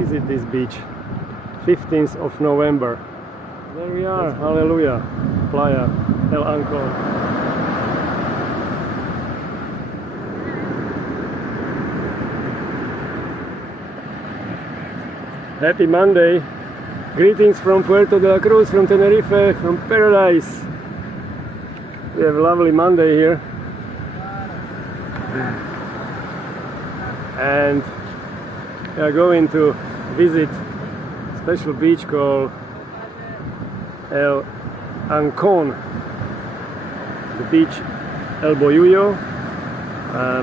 visit this beach. 15th of November. There we are, hallelujah, Playa El Ancon. Happy Monday! Greetings from Puerto de la Cruz, from Tenerife, from paradise. We have a lovely Monday here. And we are going to visit a special beach called El Ancón, the beach El Boyullo,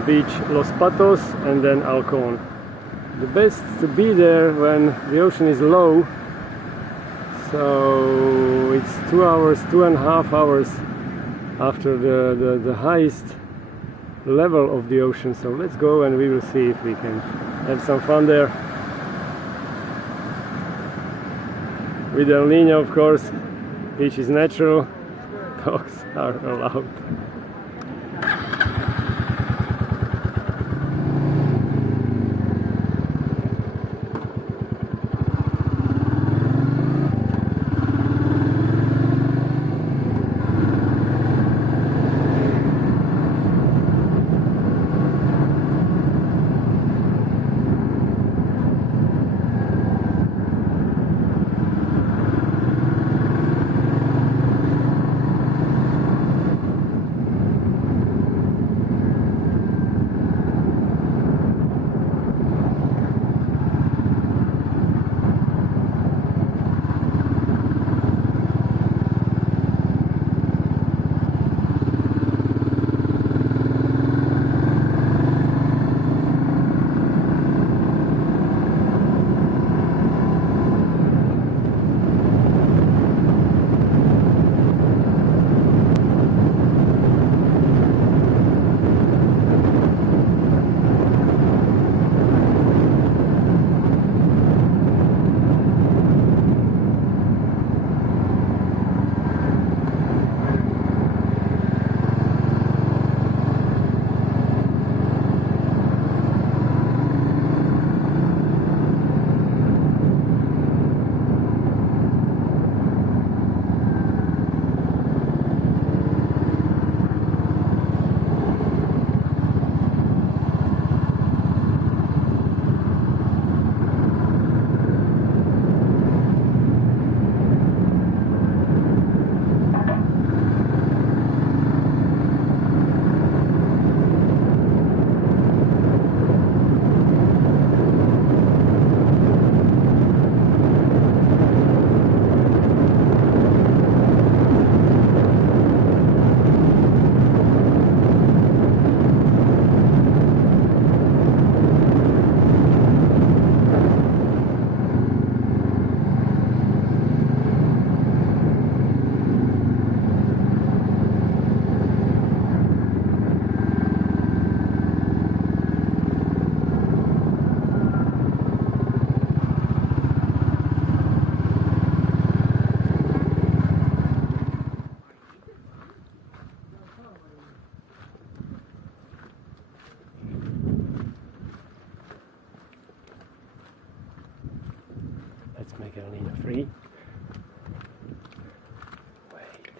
beach Los Patos, and then Ancón. The best to be there when the ocean is low, so it's 2.5 hours after the highest level of the ocean. So let's go and we will see if we can have some fun there. With El Niño, of course, beach is natural, dogs are allowed. Let's make El Niño free. Wait.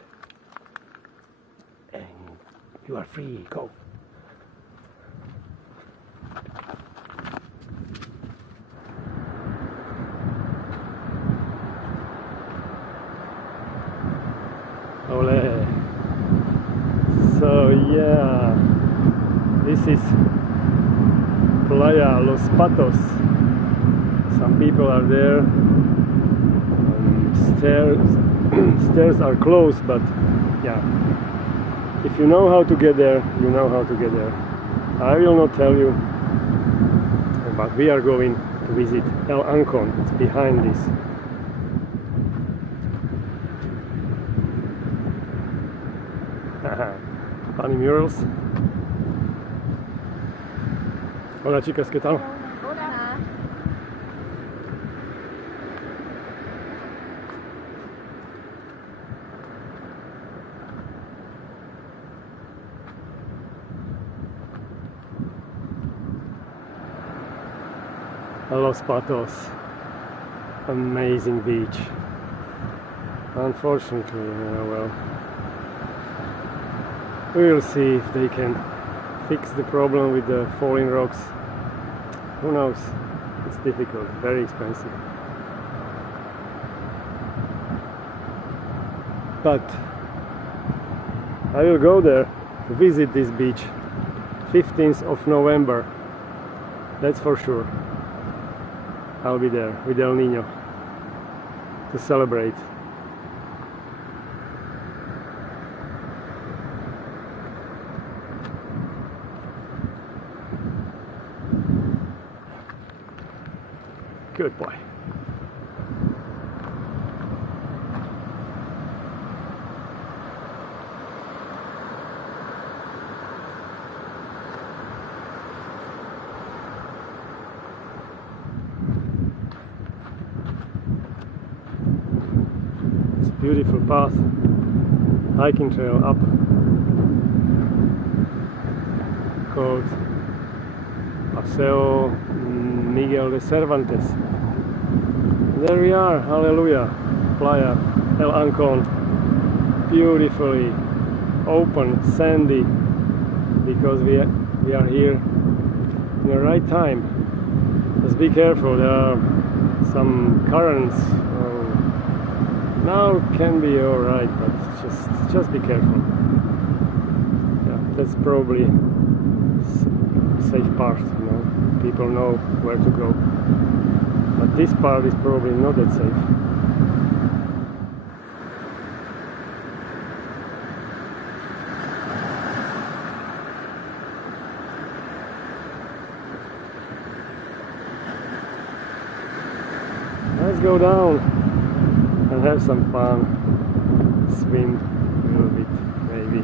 And you are free, go. Ole. So yeah, this is Playa Los Patos. Some people are there. Stairs are closed, but yeah, if you know how to get there, you know how to get there. I will not tell you, but we are going to visit El Ancón. It's behind this. Funny murals. Hola chicas, ¿qué tal? Hola. Los Patos. amazing beach. Unfortunately, well, we will see if they can fix the problem with the falling rocks. Who knows? It's difficult, very expensive. But I will go there to visit this beach 15th of November. That's for sure. I'll be there with El Niño to celebrate. Good boy. It's a beautiful path, hiking trail up, called Paseo Miguel de Cervantes. And there we are, hallelujah, Playa El Ancon, beautifully open, sandy, because we are here in the right time. Just be careful, there are some currents. Now can be alright, but just be careful. Yeah, that's probably safe part, you know. People know where to go. But this part is probably not that safe. Let's go down and have some fun. Swim a little bit, maybe.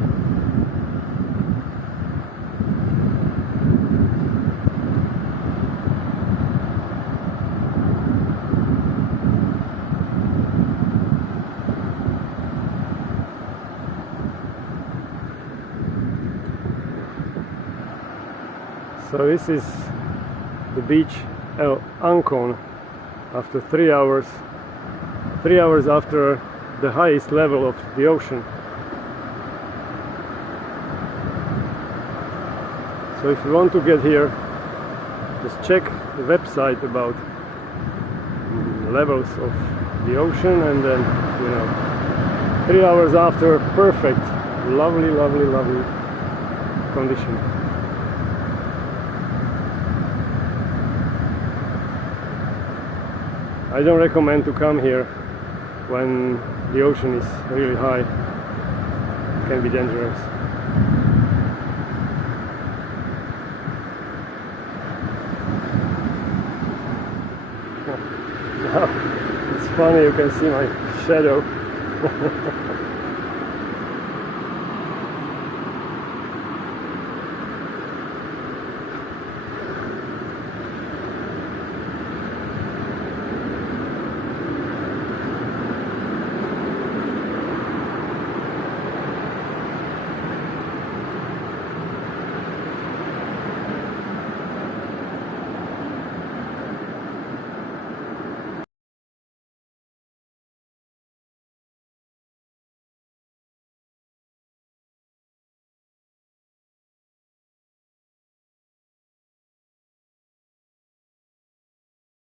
So this is the beach El Ancon after 3 hours. 3 hours after the highest level of the ocean. So if you want to get here, just check the website about levels of the ocean, and then, you know, 3 hours after, perfect, lovely, lovely, lovely condition. I don't recommend to come here when the ocean is really high. It can be dangerous. Now, it's funny, you can see my shadow.